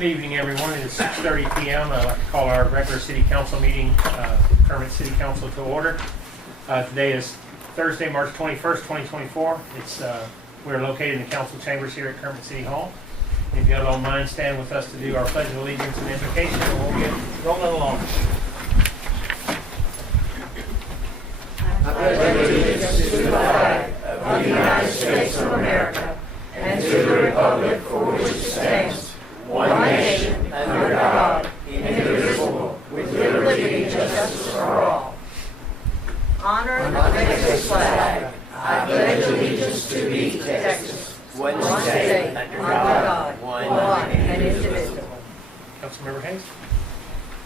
Good evening, everyone. It is 6:30 p.m. I'd like to call our regular City Council meeting, Kermit City Council, to order. Today is Thursday, March 21st, 2024. We're located in the council chambers here at Kermit City Hall. If you all don't mind, stand with us to do our pledge of allegiance and invocation, and we'll get rolling along. I pledge allegiance to the flag of the United States of America and to the republic for which it stands, one nation, under God, indivisible, with liberty and justice for all. Honor the Texas flag. I pledge allegiance to thee, Texas, one state, under God, one and indivisible. Councilmember Hayes.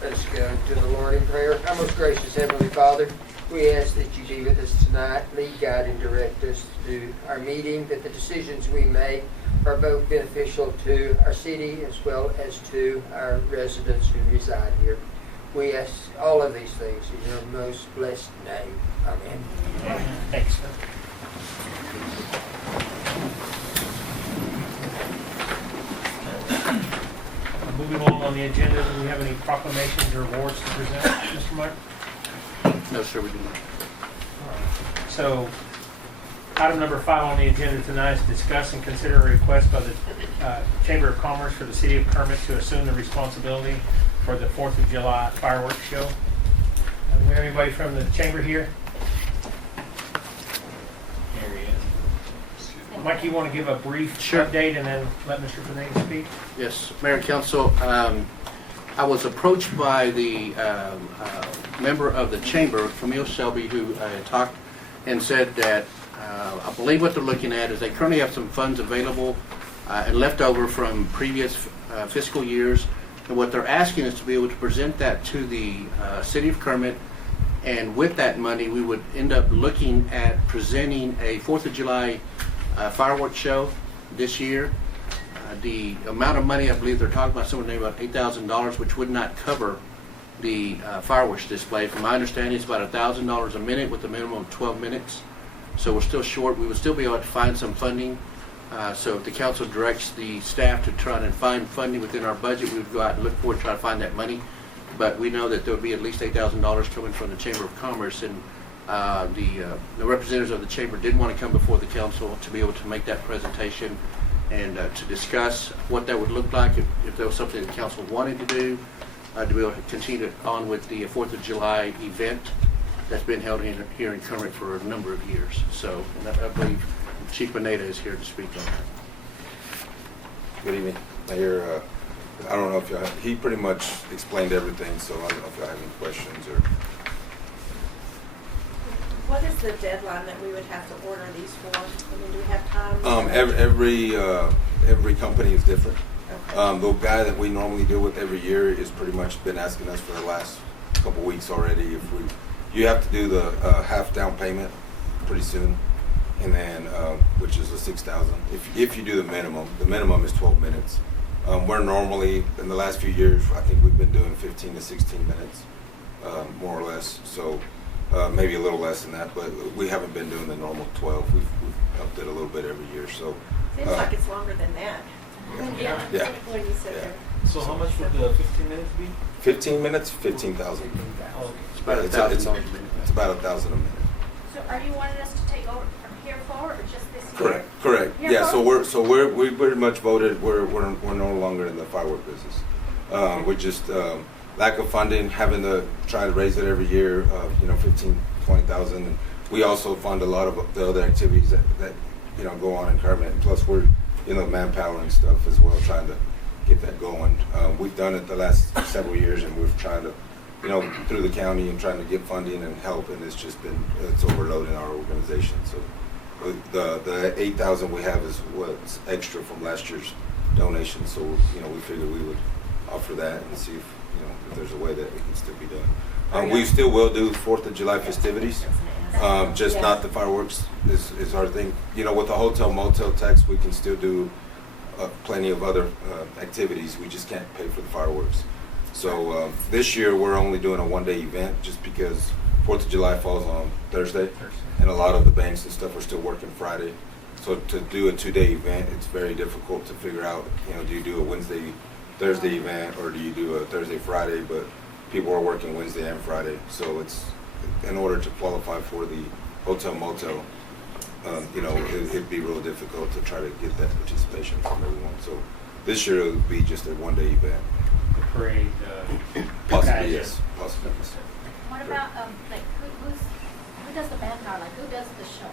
Let's go to the Lord in prayer. Our most gracious Heavenly Father, we ask that you be with us tonight, lead, guide, and direct us to our meeting, that the decisions we make are both beneficial to our city as well as to our residents who reside here. We ask all of these things in your most blessed name. Amen. Thanks, sir. Moving on the agenda, do we have any proclamations or awards to present, Mr. Mike? No, sir, we do not. So, item number 5 on the agenda tonight is discuss and consider a request by the Chamber of Commerce for the City of Kermit to assume the responsibility for the 4th of July fireworks show. Do we have anybody from the Chamber here? There he is. Mike, you want to give a brief update and then let Mr. Pineda speak? Yes, Mayor and Council, I was approached by the member of the Chamber, Camille Shelby, who talked and said that I believe what they're looking at is they currently have some funds available and left over from previous fiscal years. And what they're asking is to be able to present that to the City of Kermit. And with that money, we would end up looking at presenting a 4th of July fireworks show this year. The amount of money, I believe they're talking about somewhere about $8,000, which would not cover the fireworks display. From my understanding, it's about $1,000 a minute with a minimum of 12 minutes. So we're still short. We would still be able to find some funding. So if the council directs the staff to try and find funding within our budget, we would go out and look for it and try to find that money. But we know that there would be at least $8,000 coming from the Chamber of Commerce, and the representatives of the Chamber did want to come before the council to be able to make that presentation and to discuss what that would look like if there was something the council wanted to do, to be able to continue on with the 4th of July event that's been held here in Kermit for a number of years. So I believe Chief Pineda is here to speak on that. Good evening, Mayor. I don't know if y'all, he pretty much explained everything, so I don't know if y'all have any questions or. What is the deadline that we would have to order these for? I mean, do we have time? Every company is different. Okay. The guy that we normally deal with every year is pretty much been asking us for the last couple weeks already. You have to do the half down payment pretty soon, and then which is the $6,000. If you do the minimum is 12 minutes. We're normally in the last few years, I think we've been doing 15 to 16 minutes, more or less. So. Maybe a little less than that, but we haven't been doing the normal 12. We've upped it a little bit every year. So Seems like it's longer than that. Yeah. When you said there. So how much would the 15 minutes be? 15 minutes, 15,000. It's about $1,000 a minute. It's about $1,000 a minute. So are you wanting us to take over from here forward or just this year? Correct. Yeah. So we pretty much voted. We're no longer in the firework business. We're just. Lack of funding, having to try to raise it every year, 15, 20,000. And we also fund a lot of the other activities that go on in Kermit. And plus, we're manpower and stuff as well, trying to get that going. We've done it the last several years, and we've tried to, through the county and trying to get funding and help. And it's just been overloading our organization. So the 8,000 we have is what's extra from last year's donation. So we figured we would offer that and see if there's a way that it can still be done. We still will do 4th of July festivities, just not the fireworks is our thing. With the hotel motel tax, we can still do plenty of other activities. We just can't pay for the fireworks. So this year we're only doing a one-day event just because 4th of July falls on Thursday, and a lot of the banks and stuff are still working Friday. So to do a 2-day event, it's very difficult to figure out, do you do a Wednesday Thursday event, or do you do a Thursday, Friday, but people are working Wednesday and Friday. So it's, in order to qualify for the hotel motel, it'd be real difficult to try to get that participation from everyone. So this year it would be just a one-day event. The parade, Possibly, pageant. yes. Possibly, yes. What about, like, who does the manpower, like, who does the show?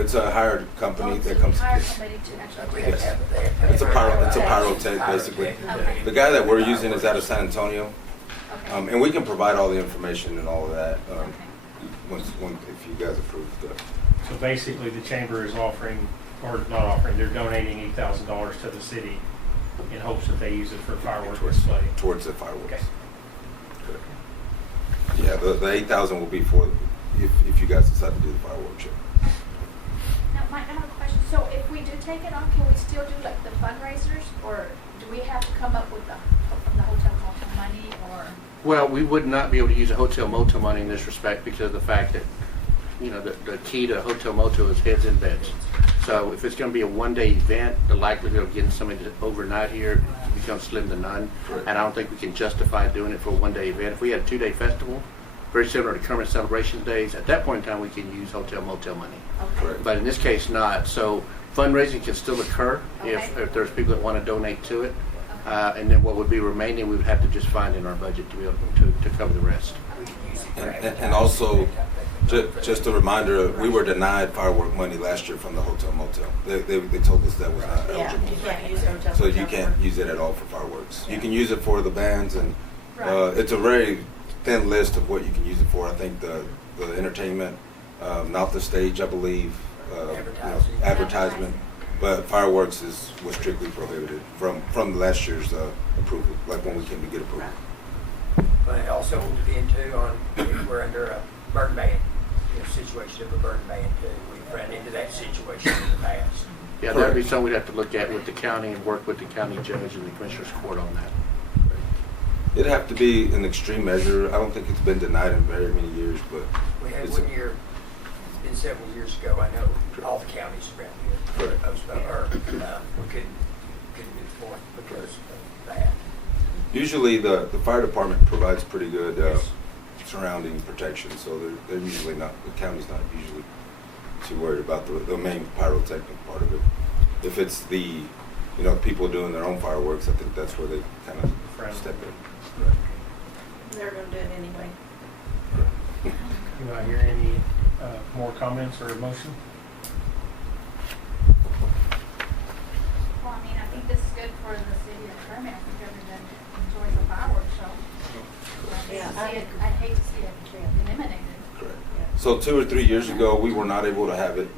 It's a hired company Oh, that so comes. you hire somebody to actually do Yes. it? It's a pyrotech, basically. Okay. The guy that we're using is out of San Antonio, Okay. and we can provide all the information and all of that Okay. if you guys approve the. So basically, the chamber is offering, or not offering, they're donating $8,000 to the city in hopes that they use it for fireworks display. Towards the fireworks. Okay. Correct. Yeah, the 8,000 will be for if you guys decide to do the fireworks show. Now, Mike, I have a question. So if we do take it on, can we still do like the fundraisers, or do we have to come up with from the hotel motel money, or? Well, we would not be able to use a hotel motel money in this respect because of the fact that, the key to hotel motel is heads and beds. So if it's going to be a one-day event, the likelihood of getting somebody to overnight here becomes slim to none. And I don't think we can justify doing it for a one-day event. If we had a two-day festival, very similar to Kermit Celebration Days, at that point in time we can use hotel motel money. Okay. Correct. But in this case, not. So fundraising can still occur if there's people that want to donate to it. And then what would be remaining, we would have to just find in our budget to be able to cover the rest. And also, just a reminder, we were denied firework money last year from the hotel motel. They told us that was not Yeah, eligible. you can't use hotel. So you motel can't for- use it at all for fireworks. You can use it for the bands, and Right. it's a very thin list of what you can use it for. I think the entertainment, not the stage, I believe, advertisement, but fireworks was strictly prohibited from last year's approval, like when we came to get approval. But it also will depend too on if we're under a burn ban, situation of a burn ban too. We've run into that situation in the past. Yeah, that'd be something we'd have to look at with the county and work with the county judge and the commissioner's court on that. It'd have to be an extreme measure. I don't think it's been denied in very many years, but We had it's a- one year, it's been several years ago, I know, all the counties around here, Correct. we couldn't move forward because of that. Usually the fire department provides pretty good Yes. surrounding protection, so they're usually not, the county's not usually too worried about the main pyrotechnic part of it. If it's the, people doing their own fireworks, I think that's where they kind of step in. They're gonna do it anyway. Do I hear any more comments or motion? Well, I mean, I think this is good for the city of Kermit. I think everyone enjoys the fireworks show. I hate to see it eliminated. Correct. So 2 or 3 years ago, we were not able to have it.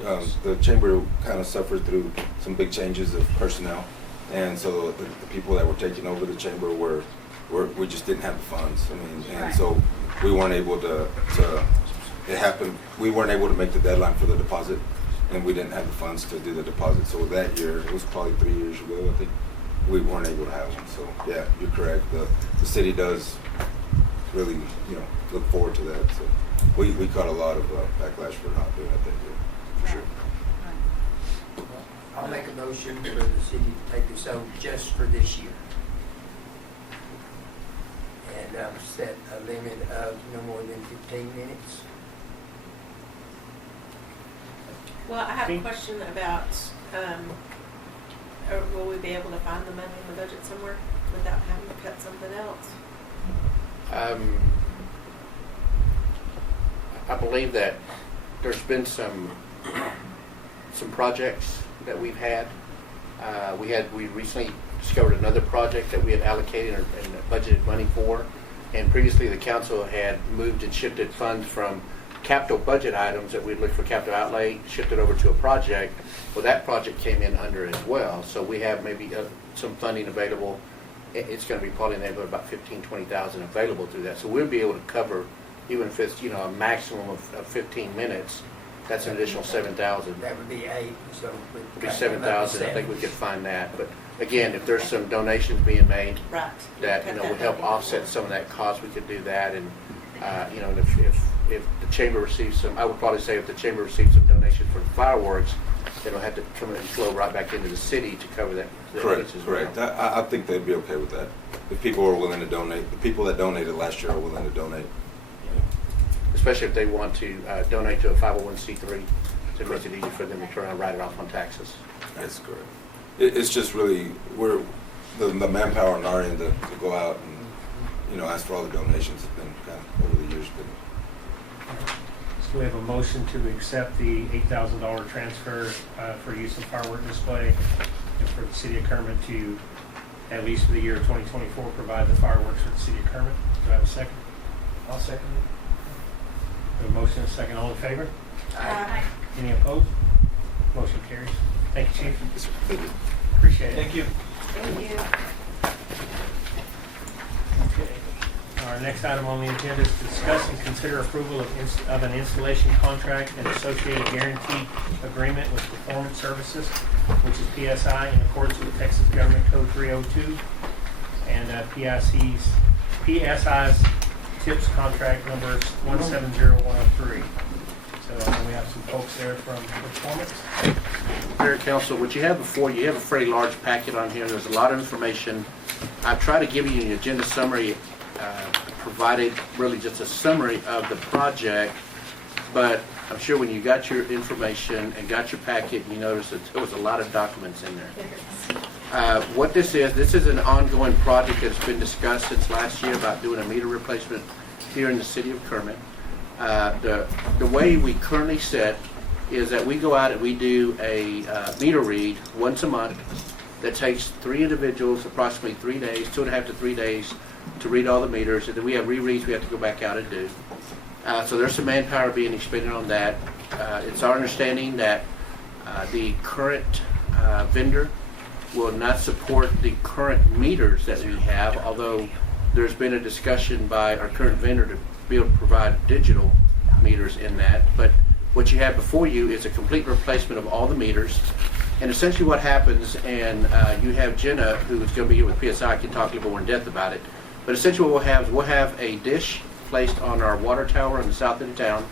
The chamber kind of suffered through some big changes of personnel, and so the people that were taking over the chamber we just didn't have the funds. And so we weren't able to. It happened. We weren't able to make the deadline for the deposit, and we didn't have the funds to do the deposit. So that year, it was probably 3 years ago, I think, we weren't able to have one. So yeah, you're correct. The city does really, look forward to that. So we caught a lot of backlash for not doing it that year, for sure. I'll make a motion for the city to take this on just for this year. And set a limit of no more than 15 minutes. Well, I have a question about, will we be able to find the money in the budget somewhere without having to cut something else? I believe that there's been some projects that we've had. We recently discovered another project that we had allocated and budgeted money for, and previously the council had moved and shifted funds from capital budget items that we'd look for capital outlay, shifted over to a project. Well, that project came in under as well, so we have maybe some funding available. It's going to be probably in the neighborhood of about 15,000 to 20,000 available through that, so we'll be able to cover, even if it's a maximum of 15 minutes. That's an additional 7,000. That would be 8, so It'd be 7,000. I think we could find that. But again, if there's some donations being made Right. that would help offset some of that cost, we could do that. And and if the chamber receives some, I would probably say if the chamber receives some donations for the fireworks, it'll have to come and flow right back into the city to cover that. Correct, pitch as well. correct. I think they'd be okay with that. If people are willing to donate, the people that donated last year are willing to donate. Especially if they want to donate to a 501c3 to make it easy for them to turn around and write it off on taxes. That's correct. It's just really, we're, the manpower on our end to go out and, ask for all the donations have been kind of over the years been. So we have a motion to accept the $8,000 transfer for use of firework display and for the city of Kermit to, at least for the year of 2024, provide the fireworks for the city of Kermit. Do I have a second? I'll second it. We have a motion and a second. All in favor? Aye. Any opposed? Motion carries. Thank you, Chief. Yes, sir. Thank you. Appreciate it. Thank you. Thank you. Okay. Our next item on the agenda is to discuss and consider approval of an installation contract and associated guarantee agreement with Performance Services, which is PSI, in accordance with Texas Government Code 302 and PSI's TIPS contract numbers 170103. So we have some folks there from Performance. Mayor, Council, what you have before you have a very large packet on here. There's a lot of information. I've tried to give you an agenda summary, provided really just a summary of the project, but I'm sure when you got your information and got your packet, you noticed that there was a lot of documents in there. What this is an ongoing project that's been discussed since last year about doing a meter replacement here in the city of Kermit. The way we currently sit is that we go out and we do a meter read once a month that takes 3 individuals approximately 3 days, 2.5 to 3 days to read all the meters, and then we have rereads we have to go back out and do. So there's some manpower being expended on that. It's our understanding that the current vendor will not support the current meters that we have, although there's been a discussion by our current vendor to be able to provide digital meters in that. But what you have before you is a complete replacement of all the meters. And essentially what happens, and you have Jenna, who is going to be here with PSI, can talk a little more in depth about it. But essentially what we'll have a dish placed on our water tower in the south end of town.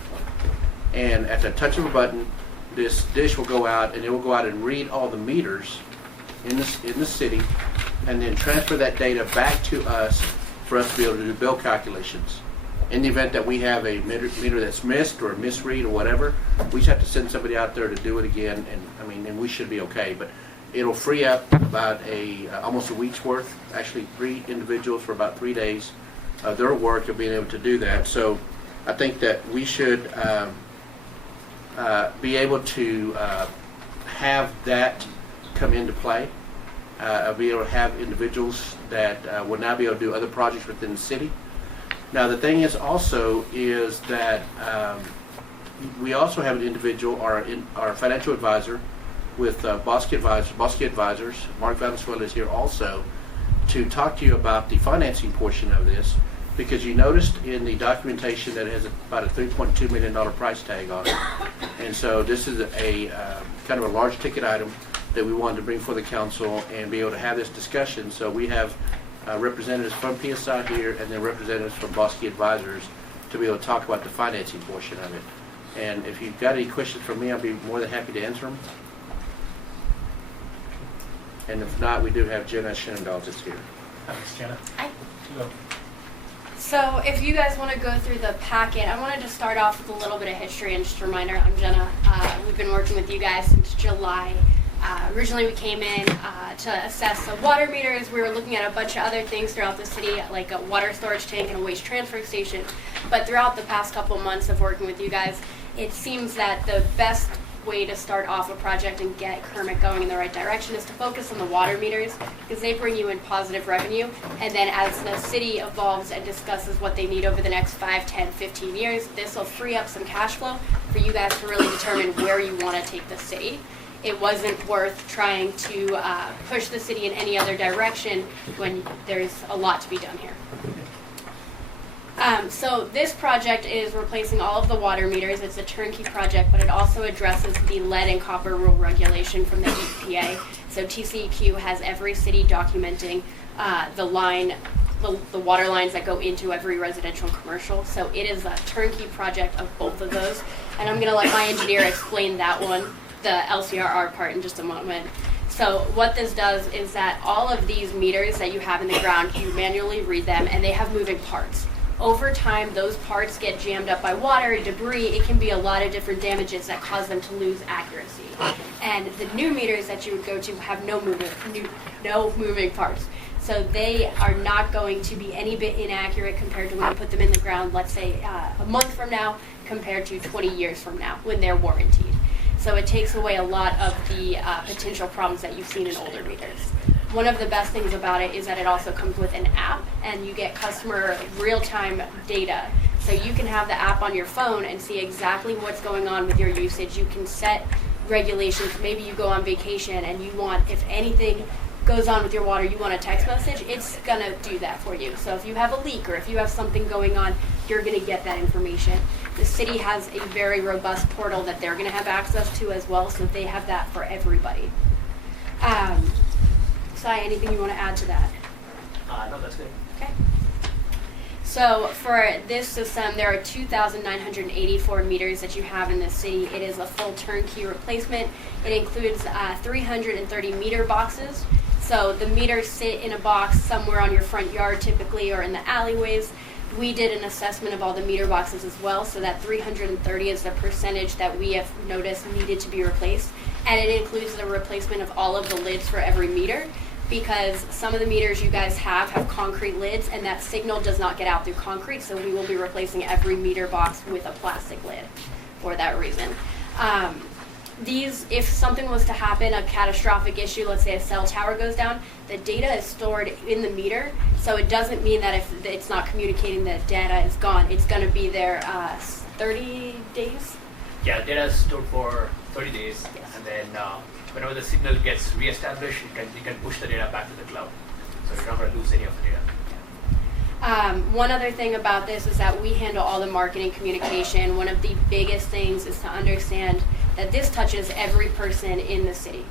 And at the touch of a button, this dish will go out, and it will go out and read all the meters in the city, and then transfer that data back to us for us to be able to do bill calculations. In the event that we have a meter that's missed or misread or whatever, we just have to send somebody out there to do it again, and we should be okay. But it'll free up about almost a week's worth, actually 3 individuals for about 3 days, their work of being able to do that. So I think that we should be able to have that come into play, be able to have individuals that will now be able to do other projects within the city. Now the thing is also is that we also have an individual, our financial advisor with Bosque Advisors, Mark Valenzuela is here also to talk to you about the financing portion of this, because you noticed in the documentation that it has about a $3.2 million price tag on it. And so this is a kind of a large ticket item that we wanted to bring for the council and be able to have this discussion. So we have representatives from PSI here and then representatives from Bosque Advisors to be able to talk about the financing portion of it. And if you've got any questions for me, I'll be more than happy to answer them. And if not, we do have Jenna Shenandoah that's here. Thanks, Jenna. Hi. Hello. So if you guys want to go through the packet, I wanted to start off with a little bit of history and just a reminder, I'm Jenna. We've been working with you guys since July. Originally we came in to assess the water meters. We were looking at a bunch of other things throughout the city, like a water storage tank and a waste transfer station. But throughout the past couple months of working with you guys, it seems that the best way to start off a project and get Kermit going in the right direction is to focus on the water meters, because they bring you in positive revenue, and then as the city evolves and discusses what they need over the next 5, 10, 15 years, this will free up some cash flow for you guys to really determine where you want to take the city. It wasn't worth trying to push the city in any other direction when there's a lot to be done here. So this project is replacing all of the water meters. It's a turnkey project, but it also addresses the lead and copper rule regulation from the EPA. So TCEQ has every city documenting the water lines that go into every residential and commercial. So it is a turnkey project of both of those. And I'm going to let my engineer explain that one. the LCRR part in just a moment. So what this does is that all of these meters that you have in the ground, you manually read them, and they have moving parts. Over time, those parts get jammed up by water, debris. It can be a lot of different damages that cause them to lose accuracy. And the new meters that you would go to have no moving parts. So they are not going to be any bit inaccurate compared to when you put them in the ground, let's say a month from now, compared to 20 years from now when they're warranted. So it takes away a lot of the potential problems that you've seen in older meters. One of the best things about it is that it also comes with an app, and you get customer real-time data. So you can have the app on your phone and see exactly what's going on with your usage. You can set regulations. Maybe you go on vacation and you want, if anything goes on with your water, you want a text message, it's going to do that for you. So if you have a leak or if you have something going on, you're going to get that information. The city has a very robust portal that they're going to have access to as well, so they have that for everybody. Sai, anything you want to add to that? No, that's good. Okay. So for this system, there are 2,984 meters that you have in the city. It is a full turnkey replacement. It includes 330 meter boxes. So the meters sit in a box somewhere on your front yard typically, or in the alleyways. We did an assessment of all the meter boxes as well, so that 330 is the percentage that we have noticed needed to be replaced. And it includes the replacement of all of the lids for every meter, because some of the meters you guys have concrete lids, and that signal does not get out through concrete, so we will be replacing every meter box with a plastic lid for that reason. If something was to happen, a catastrophic issue, let's say a cell tower goes down, the data is stored in the meter, so it doesn't mean that if it's not communicating, the data is gone. It's going to be there 30 days? Yeah, data is stored for 30 days, Yes. and then whenever the signal gets re-established, you can push the data back to the cloud. So you're not going to lose any of the data. One other thing about this is that we handle all the marketing communication. One of the biggest things is to understand that this touches every person in the city.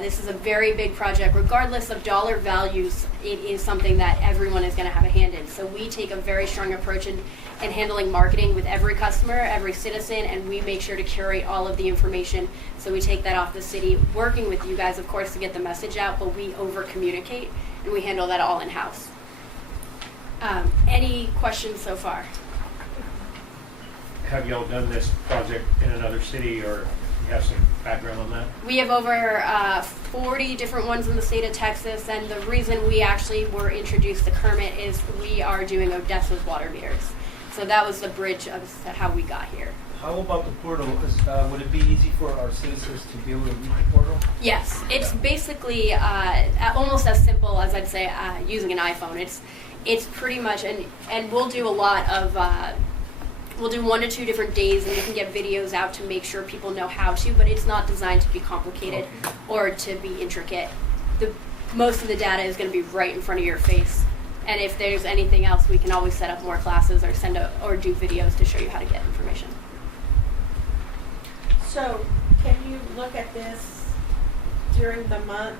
This is a very big project. Regardless of dollar values, it is something that everyone is going to have a hand in. So we take a very strong approach in handling marketing with every customer, every citizen, and we make sure to curate all of the information. So we take that off the city, working with you guys, of course, to get the message out, but we over-communicate, and we handle that all in-house. Any questions so far? Have y'all done this project in another city, or you have some background on that? We have over 40 different ones in the state of Texas, and the reason we actually were introduced to Kermit is we are doing Odessa's water meters. So that was the bridge of how we got here. How about the portal? Would it be easy for our citizens to be able to read the portal? Yes, it's basically almost as simple as I'd say using an iPhone. It's pretty much, and we'll do a lot of, we'll do 1 to 2 different days, and we can get videos out to make sure people know how to, but it's not designed to be complicated or to be intricate. Most of the data is going to be right in front of your face. And if there's anything else, we can always set up more classes or or do videos to show you how to get information. So, can you look at this during the month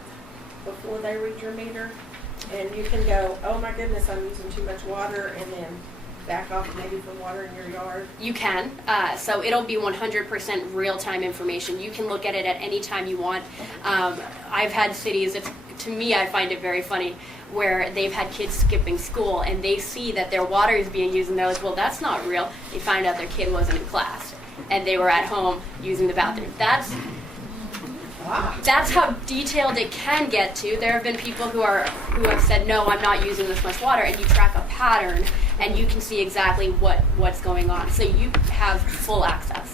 before they read your meter? And you can go, oh my goodness, I'm using too much water, and then back off maybe from water in your yard? You can. So it'll be 100% real-time information. You can look at it at any time you want. I've had cities, to me, I find it very funny, where they've had kids skipping school and they see that their water is being used and they're like, well, that's not real. They find out their kid wasn't in class and they were at home using the bathroom. That's how detailed it can get to. There have been people who have said, no, I'm not using this much water, and you track a pattern and you can see exactly what's going on. So you have full access.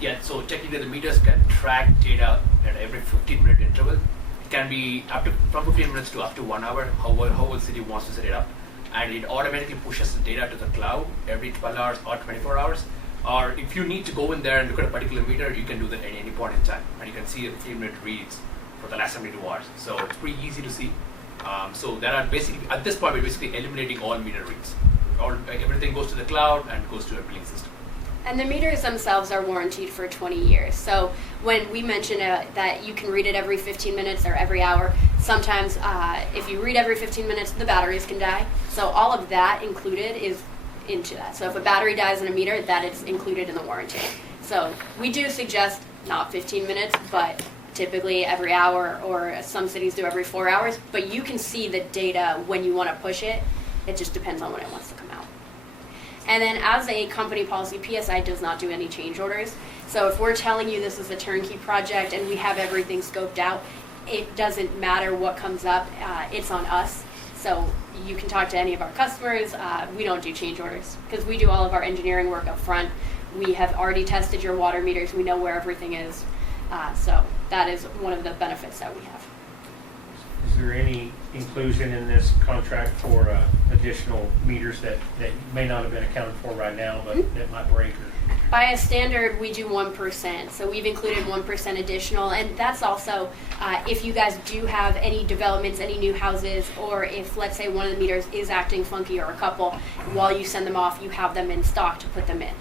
Yeah, so technically the meters can track data at every 15-minute interval. It can be from 15 minutes to up to 1 hour, however the city wants to set it up. And it automatically pushes the data to the cloud every 12 hours or 24 hours. Or if you need to go in there and look at a particular meter, you can do that at any point in time. And you can see the 15-minute reads for the last 72 hours. So it's pretty easy to see. So there are basically, at this point, we're basically eliminating all meter reads. Everything goes to the cloud and goes to a billing system. And the meters themselves are warranted for 20 years. So when we mention that you can read it every 15 minutes or every hour, sometimes if you read every 15 minutes, the batteries can die. So all of that included is into that. So if a battery dies in a meter, that is included in the warranty. So we do suggest not 15 minutes, but typically every hour, or some cities do every 4 hours. But you can see the data when you want to push it. It just depends on when it wants to come out. And then as a company policy, PSI does not do any change orders. So if we're telling you this is a turnkey project and we have everything scoped out, it doesn't matter what comes up, it's on us. So you can talk to any of our customers. We don't do change orders because we do all of our engineering work up front. We have already tested your water meters. We know where everything is. So that is one of the benefits that we have. Is there any inclusion in this contract for additional meters that may not have been accounted for right now, but that might break? By a standard, we do 1%. So we've included 1% additional. And that's also if you guys do have any developments, any new houses, or if, let's say, one of the meters is acting funky or a couple, while you send them off, you have them in stock to put them in.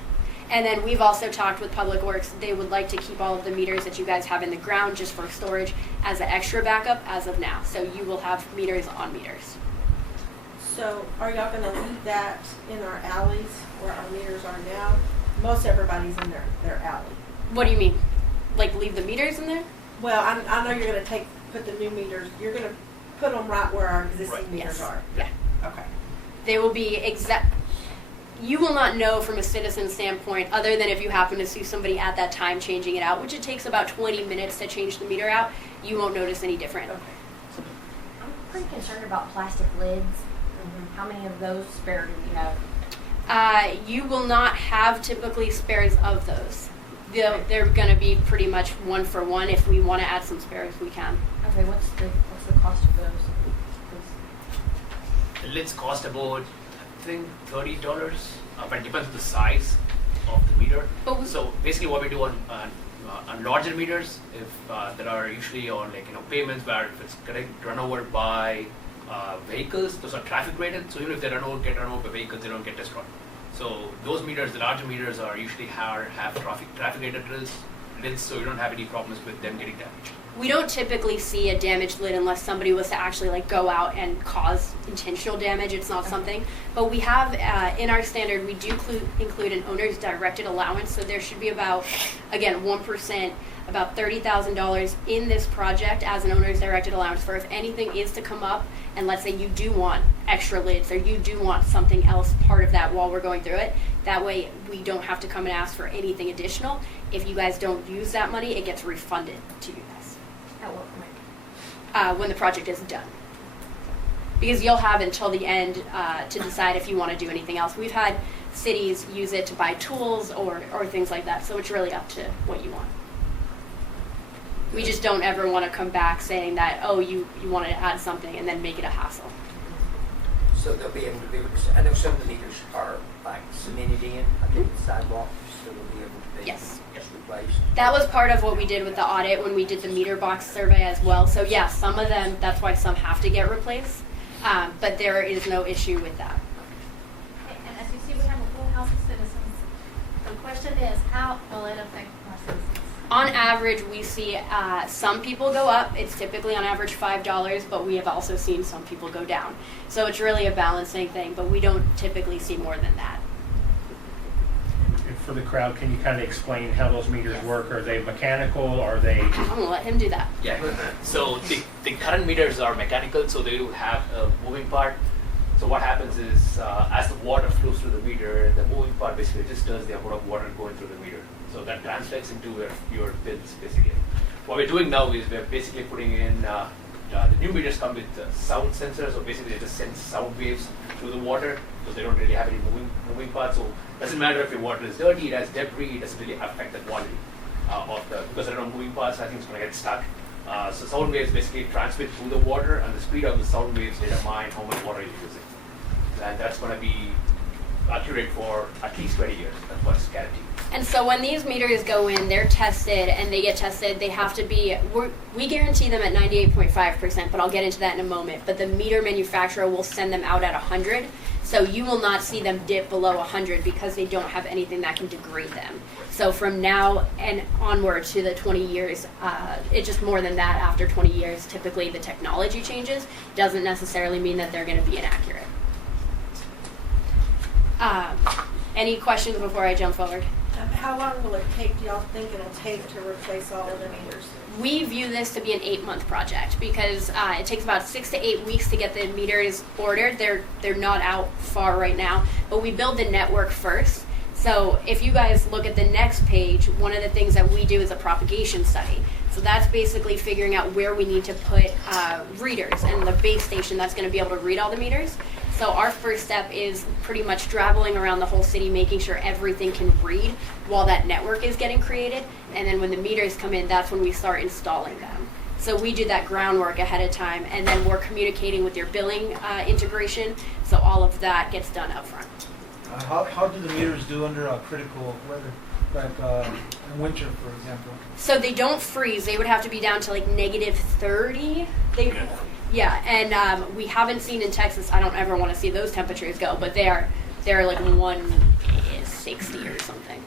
And then we've also talked with Public Works. They would like to keep all of the meters that you guys have in the ground just for storage as an extra backup as of now. So you will have meters on meters. So are y'all gonna leave that in our alleys where our meters are now? Most everybody's in their alley. What do you mean? Like leave the meters in there? Well, I know you're gonna put the new meters, you're gonna put them right where our existing Right. meters Yes. are. Yeah. Okay. They will be exact. You will not know from a citizen standpoint, other than if you happen to see somebody at that time changing it out, which it takes about 20 minutes to change the meter out. You won't notice any different. Okay. I'm pretty concerned about plastic lids. How many of those spare do we have? You will not have typically spares of those. They're going to be pretty much one for one. If we want to add some spares, we can. Okay, what's the cost of those? The lids cost about, I think, $30, but it depends on the size of the meter. But So basically, what we do on larger meters, if that are usually on payments where if it's getting run over by vehicles, those are traffic rated. So even if they get run over by vehicles, they don't get destroyed. So those meters, the larger meters, are usually have traffic rated lids, so you don't have any problems with them getting damaged. we don't typically see a damaged lid unless somebody was to actually go out and cause intentional damage. It's not something. But we have in our standard, we do include an owner's directed allowance. So there should be about, again, 1%, about $30,000 in this project as an owner's directed allowance for if anything is to come up, and let's say you do want extra lids or you do want something else part of that while we're going through it. That way we don't have to come and ask for anything additional. If you guys don't use that money, it gets refunded to you guys. At what point? When the project is done. Because you'll have until the end to decide if you want to do anything else. We've had cities use it to buy tools or things like that, so it's really up to what you want. We just don't ever want to come back saying that, oh, you wanted to add something and then make it a hassle. So they'll be able to be, I know some of the meters are like cemented in, I think the sidewalks, so they'll be able to be Yes. replaced. That was part of what we did with the audit when we did the meter box survey as well. So yeah, some of them, that's why some have to get replaced. But there is no issue with that. And as you see, we have a full house of citizens. The question is, how will it affect our citizens? On average, we see some people go up. It's typically on average $5, but we have also seen some people go down. So it's really a balancing thing, but we don't typically see more than that. And for the crowd, can you kind of explain how those meters work? Are they mechanical? Are they? I'm going to let him do that. Yeah. So the current meters are mechanical, so they do have a moving part. So what happens is, as the water flows through the meter, the moving part basically just does the amount of water going through the meter. So that translates into your bills, basically. What we're doing now is we're basically putting in, the new meters come with sound sensors, so basically they just sense sound waves through the water, so they don't really have any moving parts. So it doesn't matter if your water is dirty, it has debris, it doesn't really affect the quality because there are no moving parts, I think it's going to get stuck. So sound waves basically transmit through the water, and the speed of the sound waves determine how much water you're using. And that's going to be accurate for at least 20 years. That's what's guaranteed. And so when these meters go in, they're tested, and they get tested, they have to be, we guarantee them at 98.5%, but I'll get into that in a moment. But the meter manufacturer will send them out at 100, so you will not see them dip below 100 because they don't have anything that can degrade them. So from now and onward to the 20 years, it's just more than that after 20 years. Typically the technology changes. Doesn't necessarily mean that they're going to be inaccurate. Any questions before I jump forward? How how long will it take, do y'all think it'll take to replace all of the meters? We view this to be an 8-month project because it takes about 6 to 8 weeks to get the meters ordered. They're not out far right now, but we build the network first. So if you guys look at the next page, one of the things that we do is a propagation study. So that's basically figuring out where we need to put readers and the base station that's going to be able to read all the meters. So our first step is pretty much traveling around the whole city, making sure everything can read while that network is getting created. And then when the meters come in, that's when we start installing them. So we do that groundwork ahead of time, and then we're communicating with your billing integration. So all of that gets done up front. How do the meters do under critical weather, like in winter, for example? So they don't freeze. They would have to be down to like -30. Yeah, and we haven't seen in Texas. I don't ever want to see those temperatures go, but they're like 160 or something.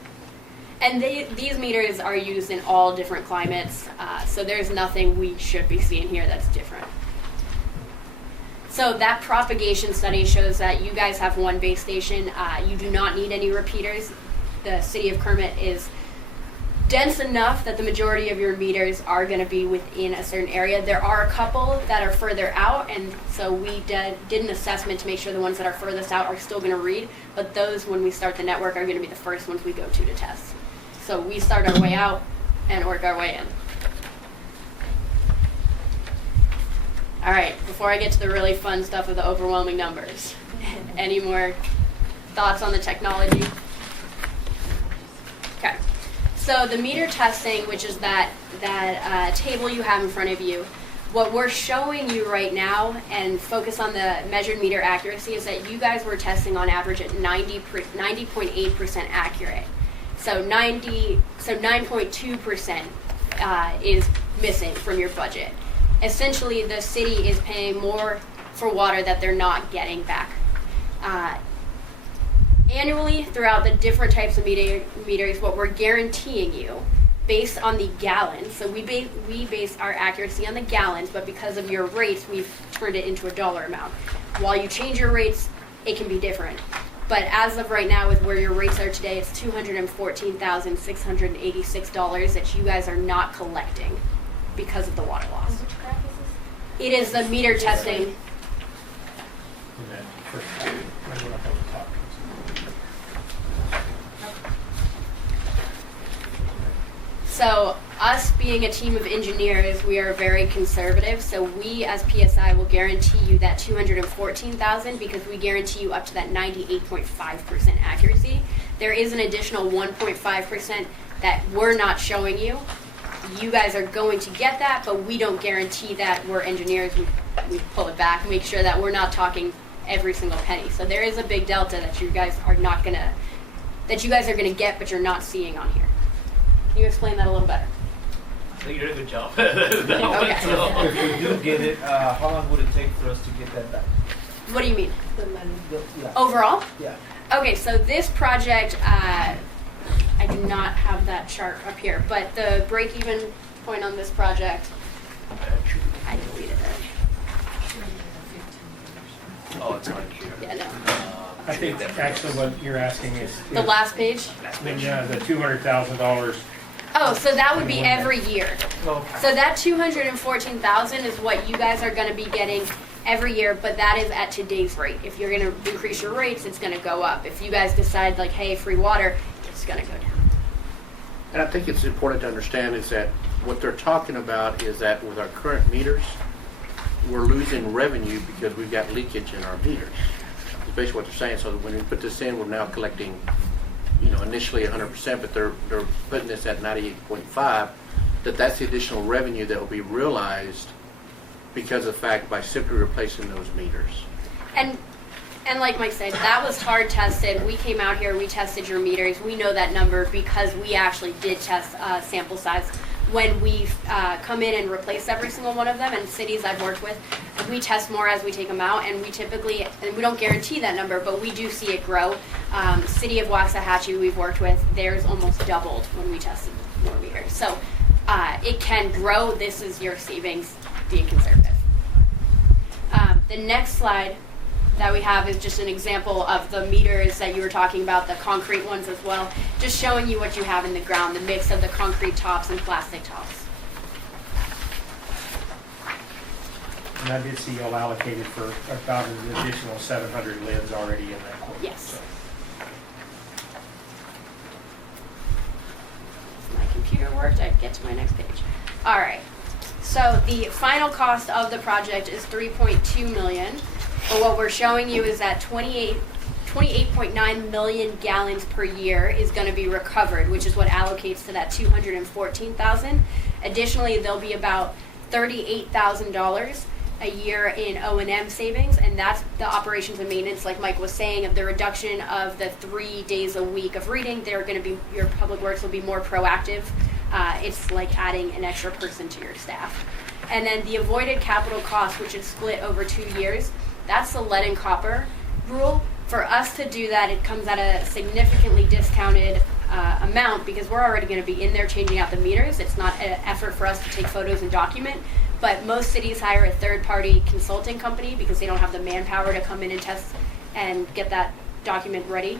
And these meters are used in all different climates, so there's nothing we should be seeing here that's different. So that propagation study shows that you guys have one base station. You do not need any repeaters. The city of Kermit is dense enough that the majority of your meters are going to be within a certain area. There are a couple that are further out, and so we did an assessment to make sure the ones that are furthest out are still going to read, but those, when we start the network, are going to be the first ones we go to test. So we start our way out and work our way in. All right, before I get to the really fun stuff of the overwhelming numbers, any more thoughts on the technology? Okay. So the meter testing, which is that table you have in front of you, what we're showing you right now, and focus on the measured meter accuracy, is that you guys were testing on average at 90.8% accurate. So 9.2% is missing from your budget. Essentially, the city is paying more for water that they're not getting back. Annually, throughout the different types of meters, what we're guaranteeing you, based on the gallons, so we base our accuracy on the gallons, but because of your rates, we've turned it into a dollar amount. While you change your rates, it can be different. But as of right now, with where your rates are today, it's $214,686 that you guys are not collecting because of the water loss. Which graph is this? It is the meter testing. So us being a team of engineers, we are very conservative. So we as PSI will guarantee you that $214,000 because we guarantee you up to that 98.5% accuracy. There is an additional 1.5% that we're not showing you. You guys are going to get that, but we don't guarantee that. We're engineers. We pull it back, make sure that we're not talking every single penny. So there is a big delta that you guys are not gonna, that you guys are gonna get, but you're not seeing on here. Can you explain that a little better? I think you did a good job. Okay. If we do get it, how long would it take for us to get that back? What do you mean? Yeah. Overall? Yeah. Okay, so this project, I do not have that chart up here, but the break-even point on this project, I deleted it. Oh, it's right here. Yeah, no. I think actually what you're asking is The last page? the $200,000. Oh, so that would be every year. Okay. So that $214,000 is what you guys are going to be getting every year, but that is at today's rate. If you're going to increase your rates, it's going to go up. If you guys decide like, hey, free water, it's going to go down. And I think it's important to understand is that what they're talking about is that with our current meters, we're losing revenue because we've got leakage in our meters. That's basically what they're saying. So when we put this in, we're now collecting, initially 100%, but they're putting this at 98.5. That's the additional revenue that will be realized because of the fact by simply replacing those meters. And like Mike said, that was hard tested. We came out here, we tested your meters. We know that number because we actually did test sample size. When we come in and replace every single one of them, and cities I've worked with, we test more as we take them out, and we typically, and we don't guarantee that number, but we do see it grow. City of Waxahachie we've worked with, theirs almost doubled when we tested more meters. So it can grow. This is your savings being conservative. The next slide that we have is just an example of the meters that you were talking about, the concrete ones as well, just showing you what you have in the ground, the mix of the concrete tops and plastic tops. And I did see y'all allocated for about an additional 700 lids already in that quote. Yes. So, If my computer worked, I'd get to my next page. All right. So the final cost of the project is $3.2 million. But what we're showing you is that 28.9 million gallons per year is going to be recovered, which is what allocates to that 214,000. Additionally, there'll be about $38,000 a year in O&M savings, and that's the operations and maintenance, like Mike was saying, of the reduction of the 3 days a week of reading. They're going to be, your public works will be more proactive. It's like adding an extra person to your staff. And then the avoided capital cost, which is split over 2 years, that's the lead and copper rule. For us to do that, it comes at a significantly discounted amount because we're already going to be in there changing out the meters. It's not an effort for us to take photos and document, but most cities hire a third-party consulting company because they don't have the manpower to come in and test and get that document ready.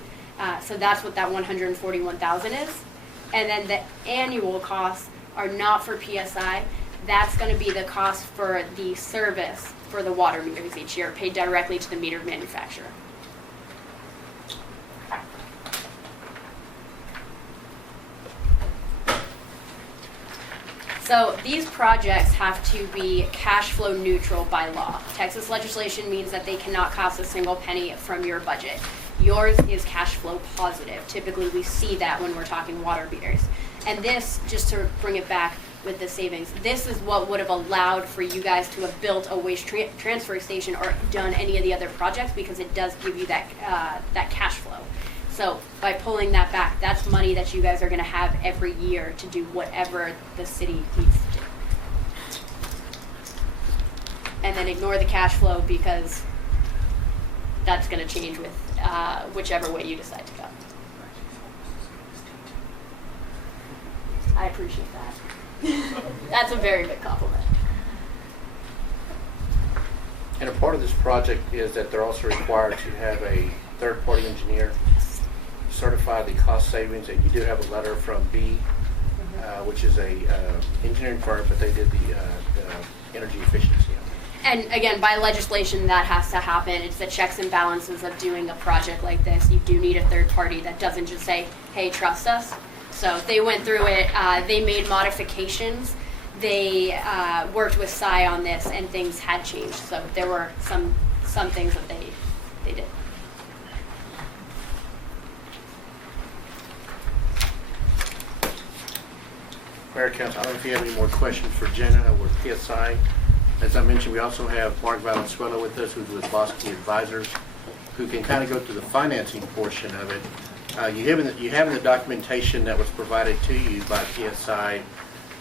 So that's what that $141,000 is. And then the annual costs are not for PSI. That's going to be the cost for the service for the water meters each year, paid directly to the meter manufacturer. So these projects have to be cash flow neutral by law. Texas legislation means that they cannot cost a single penny from your budget. Yours is cash flow positive. Typically we see that when we're talking water meters. And this, just to bring it back with the savings, this is what would have allowed for you guys to have built a waste transfer station or done any of the other projects, because it does give you that that cash flow. So by pulling that back, that's money that you guys are going to have every year to do whatever the city needs to do. And then ignore the cash flow because that's going to change with whichever way you decide to go. I appreciate that. That's a very big compliment. And a part of this project is that they're also required to have a third-party engineer certify the cost savings, and you do have a letter from B, which is a engineering firm, but they did the energy efficiency on it. And again, by legislation, that has to happen. It's the checks and balances of doing a project like this. You do need a third party that doesn't just say, hey, trust us. So they went through it. They made modifications. They worked with Psy on this, and things had changed. So there were some things that they did. Mayor, Council, I don't know if you have any more questions for Jenna or PSI. As I mentioned, we also have Mark Valenzuela with us, who's with Bosque Advisors, who can kind of go through the financing portion of it. You have in the documentation that was provided to you by PSI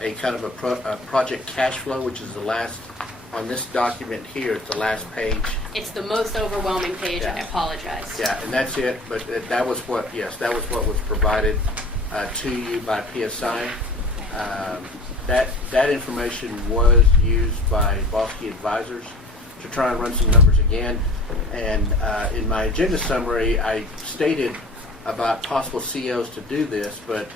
a kind of a project cash flow, which is the last, on this document here, it's the last page. It's the most overwhelming page, and I apologize. Yeah, and that's it, but that was what was provided to you by PSI. That information was used by Bosque Advisors to try and run some numbers again. And in my agenda summary, I stated about possible COs to do this, but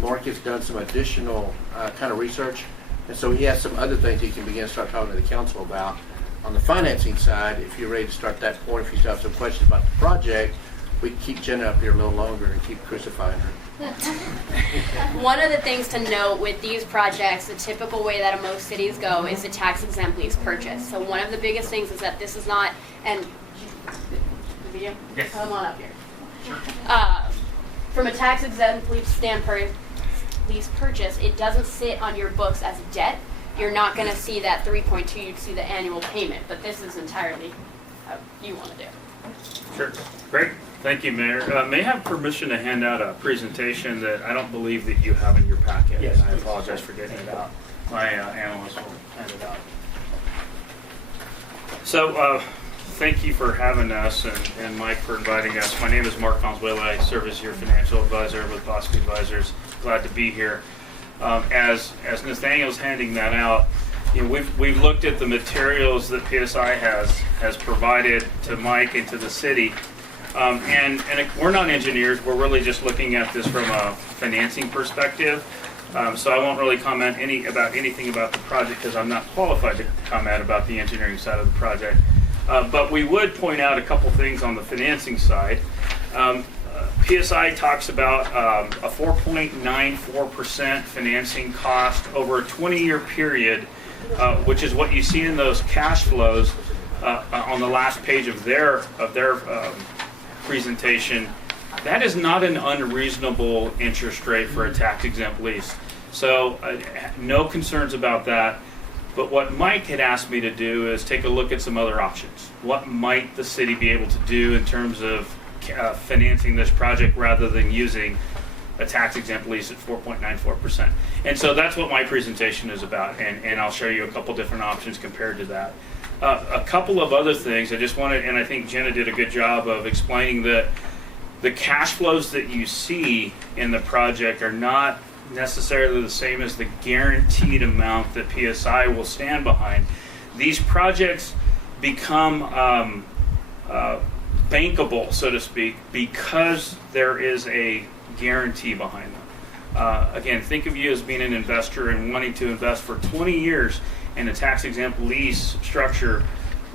Mark has done some additional kind of research, and so he has some other things he can begin to start talking to the council about. On the financing side, if you're ready to start that point, if you still have some questions about the project, we can keep Jenna up here a little longer and keep crucifying her. One of the things to note with these projects, the typical way that most cities go is a tax exempt lease purchase. So one of the biggest things is that this is not, and the video? Yes. Come on up here. From a tax exempt lease purchase, it doesn't sit on your books as debt. You're not going to see that 3.2, you'd see the annual payment, but this is entirely how you want to do. Sure. Great. Thank you, Mayor. May I have permission to hand out a presentation that I don't believe that you have in your packet? Yes, And I please. apologize for getting it out. My analyst will hand it out. So, thank you for having us, and Mike for inviting us. My name is Mark Valenzuela. I serve as your financial advisor with Bosque Advisors. Glad to be here. As Nathaniel's handing that out, you know, we've looked at the materials that PSI has has provided to Mike and to the city. And we're not engineers, we're really just looking at this from a financing perspective. So I won't really comment anything about the project because I'm not qualified to comment about the engineering side of the project. But we would point out a couple things on the financing side. PSI talks about a 4.94% financing cost over a 20-year period, which is what you see in those cash flows on the last page of their presentation. That is not an unreasonable interest rate for a tax-exempt lease. So no concerns about that. But what Mike had asked me to do is take a look at some other options. What might the city be able to do in terms of financing this project rather than using a tax-exempt lease at 4.94%? And so that's what my presentation is about, and I'll show you a couple different options compared to that. A couple of other things I just wanted, and I think Jenna did a good job of explaining that the cash flows that you see in the project are not necessarily the same as the guaranteed amount that PSI will stand behind. These projects become bankable, so to speak, because there is a guarantee behind them. Again, think of you as being an investor and wanting to invest for 20 years in a tax-exempt lease structure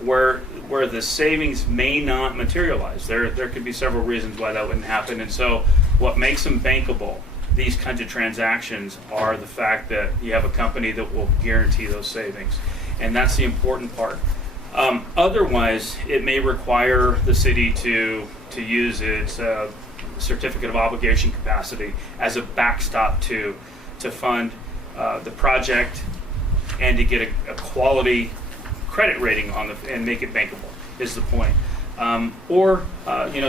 where the savings may not materialize. There could be several reasons why that wouldn't happen. And so what makes them bankable, these kinds of transactions, are the fact that you have a company that will guarantee those savings. And that's the important part. Otherwise, it may require the city to use its certificate of obligation capacity as a backstop to fund the project and to get a quality credit rating on and make it bankable is the point. Or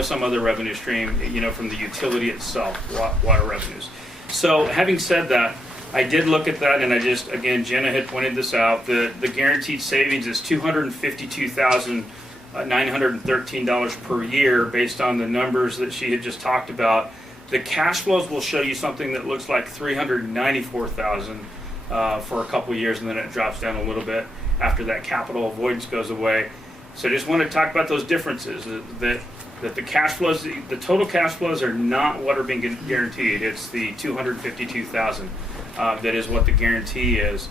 some other revenue stream, from the utility itself, water revenues. So having said that, I did look at that, and again, Jenna had pointed this out. The guaranteed savings is $252,913 per year based on the numbers that she had just talked about. The cash flows will show you something that looks like $394,000 for a couple years, and then it drops down a little bit after that capital avoidance goes away. So I just want to talk about those differences, that the cash flows, the total cash flows are not what are being guaranteed. It's the $252,000 that is what the guarantee is.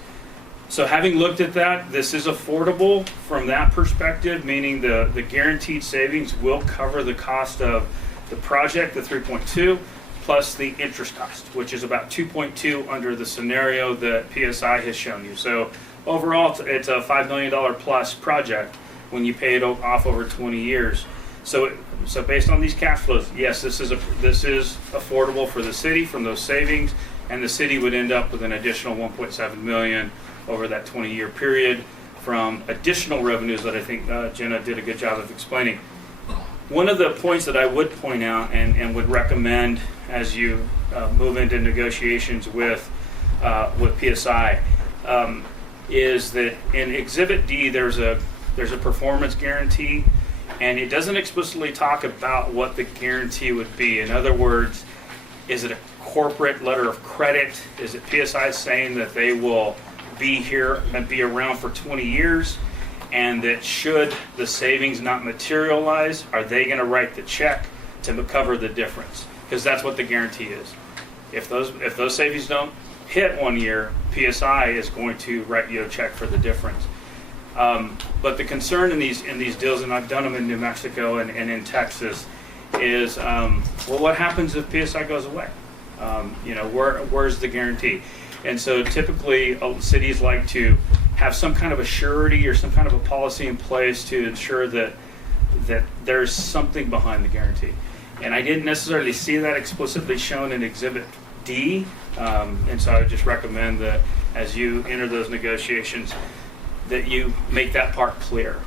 So having looked at that, this is affordable from that perspective, meaning the guaranteed savings will cover the cost of the project, the 3.2, plus the interest cost, which is about 2.2 under the scenario that PSI has shown you. So overall, it's a $5 million plus project when you pay it off over 20 years. So based on these cash flows, yes, this is affordable for the city from those savings, and the city would end up with an additional $1.7 million over that 20-year period from additional revenues that I think Jenna did a good job of explaining. One of the points that I would point out and would recommend as you move into negotiations with PSI is that in Exhibit D there's a performance guarantee, and it doesn't explicitly talk about what the guarantee would be. In other words, is it a corporate letter of credit? Is it PSI saying that they will be here and be around for 20 years, and that should the savings not materialize, are they going to write the check to cover the difference? Because that's what the guarantee is. If those savings don't hit 1 year, PSI is going to write you a check for the difference. But the concern in these deals, and I've done them in New Mexico and in Texas, is what happens if PSI goes away? Where's the guarantee? And so typically cities like to have some kind of a surety or some kind of a policy in place to ensure that there's something behind the guarantee. And I didn't necessarily see that explicitly shown in Exhibit D, and so I would just recommend that as you enter those negotiations that you make that part clear.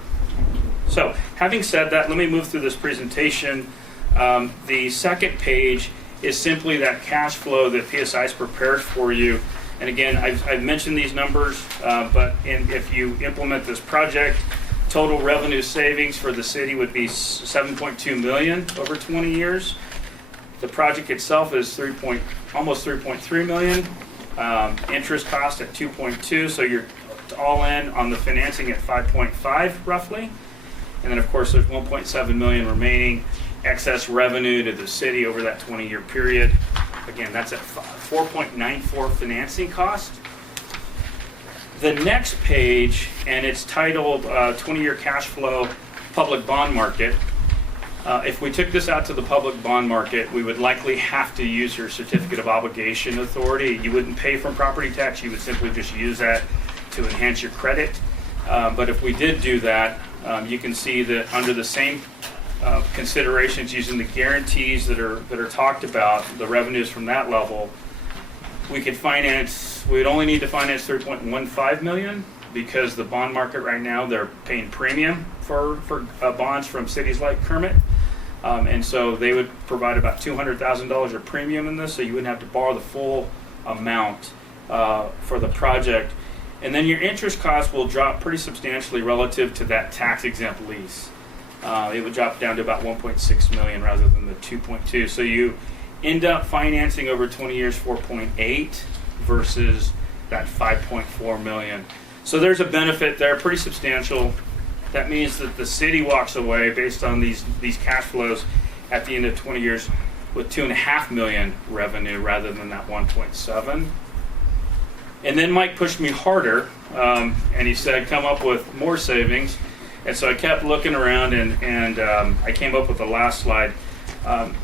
So having said that, let me move through this presentation. The second page is simply that cash flow that PSI has prepared for you. And again, I've mentioned these numbers, but if you implement this project, total revenue savings for the city would be $7.2 million over 20 years. The project itself is almost $3.3 million. Interest cost at 2.2, so you're all in on the financing at 5.5 roughly. And then of course there's 1.7 million remaining excess revenue to the city over that 20-year period. Again, that's at 4.94 financing cost. The next page, and it's titled 20-year cash flow public bond market. If we took this out to the public bond market, we would likely have to use your certificate of obligation authority. You wouldn't pay from property tax, you would simply just use that to enhance your credit. But if we did do that, you can see that under the same considerations, using the guarantees that are talked about, the revenues from that level, we could finance, we'd only need to finance 3.15 million, because the bond market right now, they're paying premium for bonds from cities like Kermit. And so they would provide about $200,000 of premium in this, so you wouldn't have to borrow the full amount for the project. And then your interest cost will drop pretty substantially relative to that tax-exempt lease. It would drop down to about 1.6 million rather than the 2.2. So you end up financing over 20 years 4.8 versus that 5.4 million. So there's a benefit there, pretty substantial. That means that the city walks away based on these cash flows at the end of 20 years with 2.5 million revenue rather than that 1.7. And then Mike pushed me harder, and he said, come up with more savings. And so I kept looking around, and I came up with the last slide.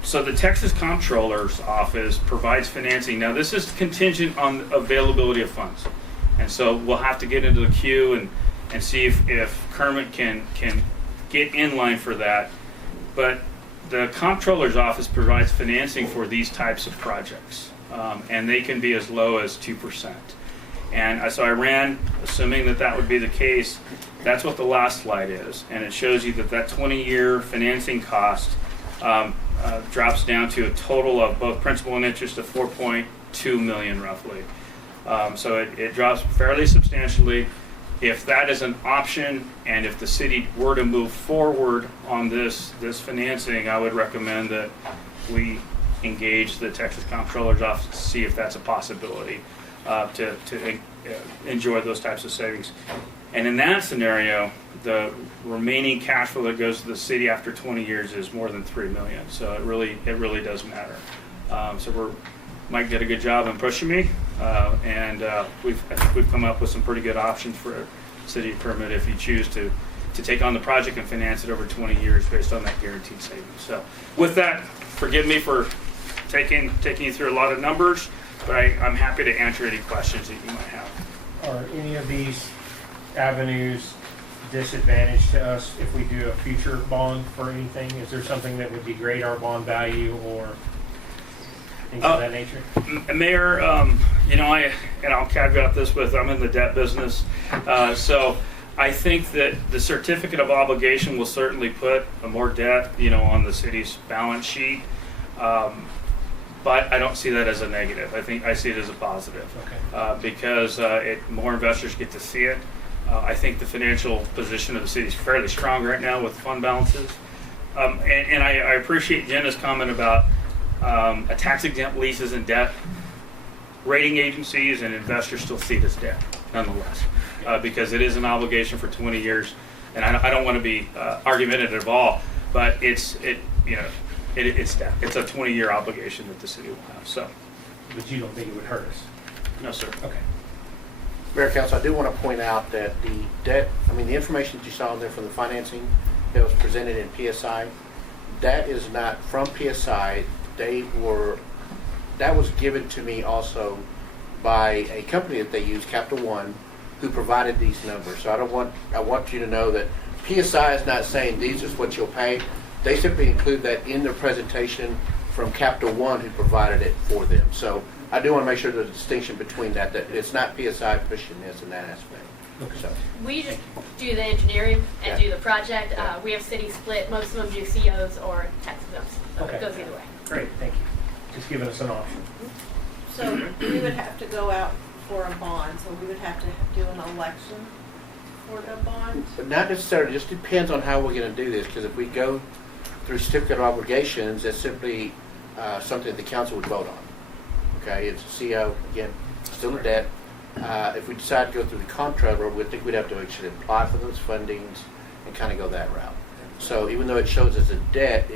So the Texas Comptroller's Office provides financing. Now this is contingent on availability of funds. And so we'll have to get into the queue and see if Kermit can get in line for that. But the Comptroller's Office provides financing for these types of projects. And they can be as low as 2%. And so I ran, assuming that would be the case. That's what the last slide is. And it shows you that 20-year financing cost drops down to a total of both principal and interest of 4.2 million roughly. So it drops fairly substantially. If that is an option, and if the city were to move forward on this financing, I would recommend that we engage the Texas Comptroller's Office to see if that's a possibility to enjoy those types of savings. And in that scenario, the remaining cash flow that goes to the city after 20 years is more than 3 million. So it really does matter. So Mike did a good job in pushing me, and we've come up with some pretty good options for City of Kermit if you choose to take on the project and finance it over 20 years based on that guaranteed savings. So with that, forgive me for taking you through a lot of numbers, but I'm happy to answer any questions that you might have. Are any of these avenues disadvantage to us if we do a future bond for anything? Is there something that would degrade our bond value or things of that nature? Mayor, I'll caveat this with I'm in the debt business, so I think that the certificate of obligation will certainly put more debt, on the city's balance sheet. But I don't see that as a negative. I see it as a positive. Okay. Because more investors get to see it. I think the financial position of the city is fairly strong right now with fund balances. And I appreciate Jenna's comment about a tax-exempt leases and debt. Rating agencies and investors still see it as debt, nonetheless, because it is an obligation for 20 years. And I don't want to be argumentative at all, but it's debt. It's a 20-year obligation that the city will have. So, But you don't think it would hurt us? no, sir. Okay. Mayor, Council, I do want to point out that the debt, the information that you saw there from the financing that was presented in PSI, that is not from PSI. That was given to me also by a company that they use, Capital One, who provided these numbers. So I want you to know that PSI is not saying these is what you'll pay. They simply include that in their presentation from Capital One, who provided it for them. So I do want to make sure there's a distinction between that it's not PSI pushing this in that aspect. Okay. So, We just do the engineering and Yeah. do the project. Yeah. We have city split. Most of them do COs or tax exempts. So Okay. it goes either way. Great, thank you. Just giving us an option. So we would have to go out for a bond, so we would have to do an election for the bond? but not necessarily, it just depends on how we're going to do this, because if we go through certificate of obligations, it's simply something the council would vote on. Okay, it's a CO, again, still a debt. If we decide to go through the comptroller, we think we'd have to actually apply for those fundings and kind of go that route. So even though it shows as a debt,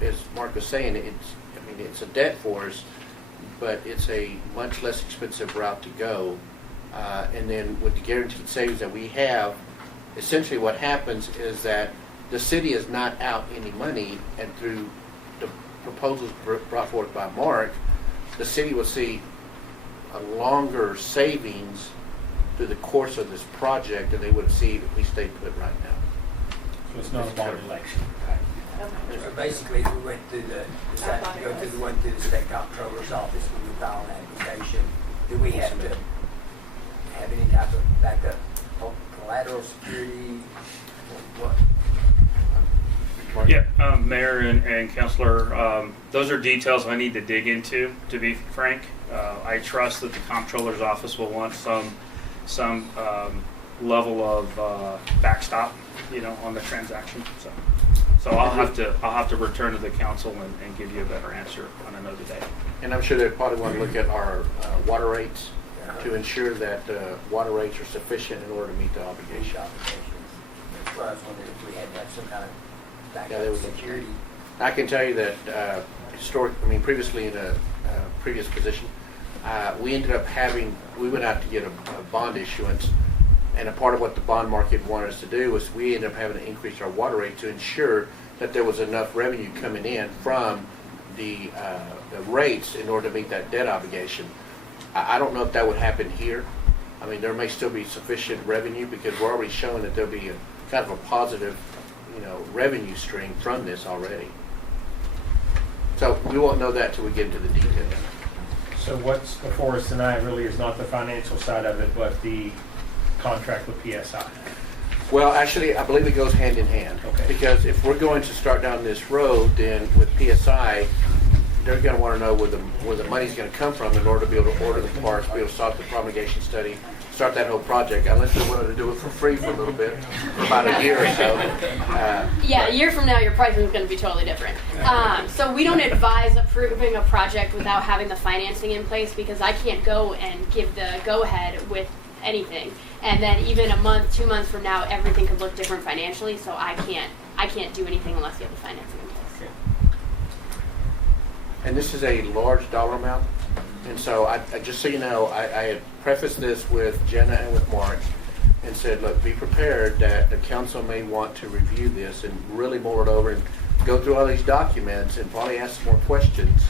as Mark was saying, it's a debt for us, but it's a much less expensive route to go. And then with the guaranteed savings that we have, essentially what happens is that the city is not out any money, and through the proposals brought forth by Mark, the city will see a longer savings through the course of this project than they would see if we stayed put right now. So it's not a bond election. So basically, if we went through went through the state comptroller's office when we file an application, do we have to have any type of backup collateral security? What? Mark? Yeah, Mayor and Councilor, those are details I need to dig into, to be frank. I trust that the comptroller's office will want some level of backstop, on the transaction. So I'll have to return to the council and give you a better answer on another day. And I'm sure they probably want to look at our water rates to ensure that water rates are sufficient in order to meet the obligation. That's why I was wondering if we had to have some kind of Yeah, they backup would look. security. I can tell you that previously in a previous position, we ended up we went out to get a bond issuance, and a part of what the bond market wanted us to do was we ended up having to increase our water rate to ensure that there was enough revenue coming in from the rates in order to meet that debt obligation. I don't know if that would happen here. I mean, there may still be sufficient revenue because we're already showing that there'll be a kind of a positive, revenue stream from this already. So we won't know that till we get into the detail. So what's before us tonight really is not the financial side of it, but the contract with PSI. Well, actually, I believe it goes hand in hand. Okay. Because if we're going to start down this road, then with PSI, they're going to want to know where the money's going to come from in order to be able to order the parts, be able to start the promulgation study, start that whole project. Unless they wanted to do it for free for a little bit, for about a year or so. Yeah, a year from now, your pricing is going to be totally different. So we don't advise approving a project without having the financing in place, because I can't go and give the go-ahead with anything. And then even a month, 2 months from now, everything could look different financially, so I can't do anything unless you have the financing in place. And this is a large dollar amount. And so I just so you know, I had prefaced this with Jenna and with Mark and said, look, be prepared that the council may want to review this and really mull it over and go through all these documents and probably ask some more questions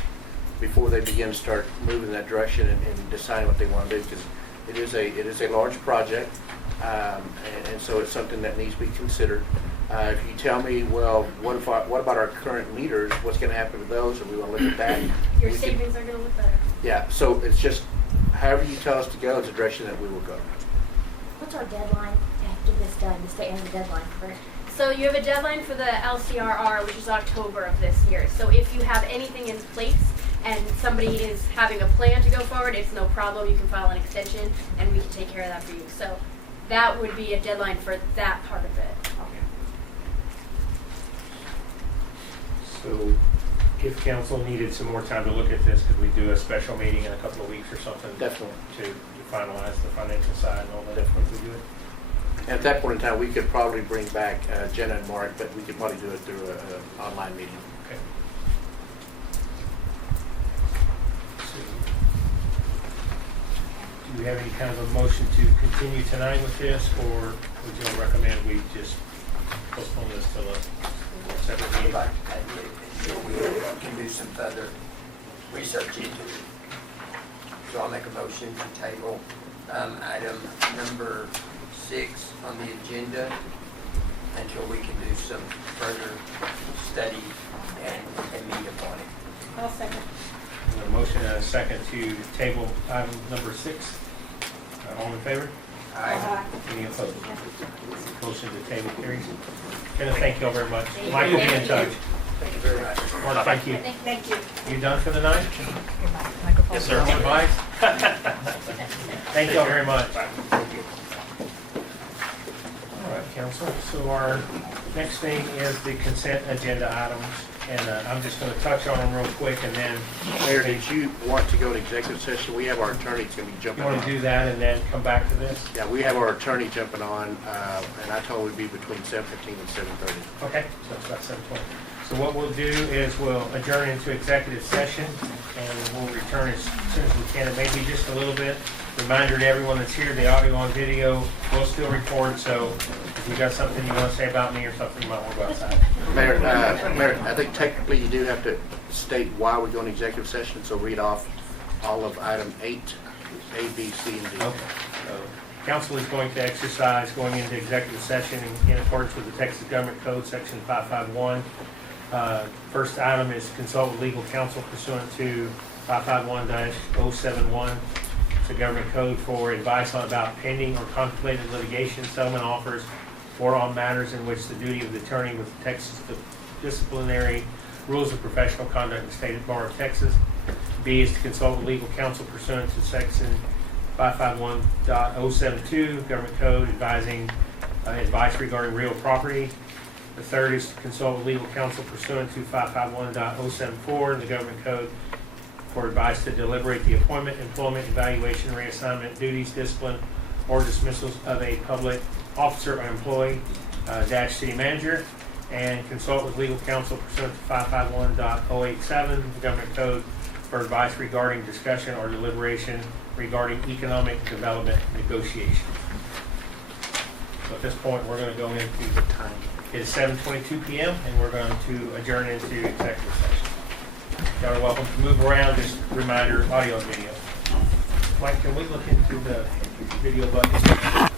before they begin to start moving in that direction and deciding what they want to do, because it is a large project, and so it's something that needs to be considered. If you tell me, well, what about our current meters? What's going to happen to those? Or we want to look at that. Your savings are going to look better. Yeah, so it's just however you tell us to go is the direction that we will go. What's our deadline to have to get this done? The state has a deadline for it. So you have a deadline for the LCRR, which is October of this year. So if you have anything in place and somebody is having a plan to go forward, it's no problem. You can file an extension, and we can take care of that for you. So that would be a deadline for that part of it. So if council needed some more time to look at this, could we do a special meeting in a couple of weeks or something? Definitely. To finalize the financial side and all that? Definitely we do it. And at that point in time, we could probably bring back Jenna and Mark, but we could probably do it through an online meeting. Okay. So, do we have any kind of a motion to continue tonight with this, or would you recommend we just postpone this till a separate meeting? We can do some further research into it. So I'll make a motion to table item number 6 on the agenda until we can do some further study and meet upon it. I'll second. A motion and a second to table item number 6. All in favor? Aye. Any opposed? Motion to table carries. Gonna thank you all very much. Mike will be in touch. Thank you very much. Mark, thank you. Thank you. You done for the night? Yes, sir. Advice? Thank you all very much. Thank you. All right, council. So our next thing is the consent agenda items. And I'm just going to touch on them real quick, and then Mayor, did you want to go to executive session? We have our attorney going to be you jumping want to do on. that and then come back to this? Yeah, we have our attorney jumping on, and I told him we'd be between 7:15 and 7:30. Okay, so it's about 7:20. So what we'll do is we'll adjourn into executive session, and we'll return as soon as we can. It may be just a little bit. Reminder to everyone that's here, the audio and video will still record, so if you got something you want to say about me or something, you might want to go outside. Mayor, Mayor, I think technically you do have to state why we're going to executive session, so read off all of item 8, A, B, C, and D. Okay. So council is going to exercise going into executive session in accordance with the Texas Government Code, Section 551. First item is consult with legal counsel pursuant to 551-071. It's a government code for advice about pending or contemplated litigation, settlement offers, or on matters in which the duty of the attorney with the Texas disciplinary rules of professional conduct in the state bar of Texas. B is to consult with legal counsel pursuant to Section 551.072 government code advising advice regarding real property. The third is to consult with legal counsel pursuant to 551.074 the government code for advice to deliberate the appointment, employment, evaluation, reassignment, duties, discipline, or dismissals of a public officer or employee, dash city manager, and consult with legal counsel pursuant to 551.087 the government code for advice regarding discussion or deliberation regarding economic development negotiations. So at this point, we're going to go into the time. It is 7:22 p.m. and we're going to adjourn into executive session. Y'all are welcome to move around. Just a reminder, audio and video. Mike, can we look into the video button?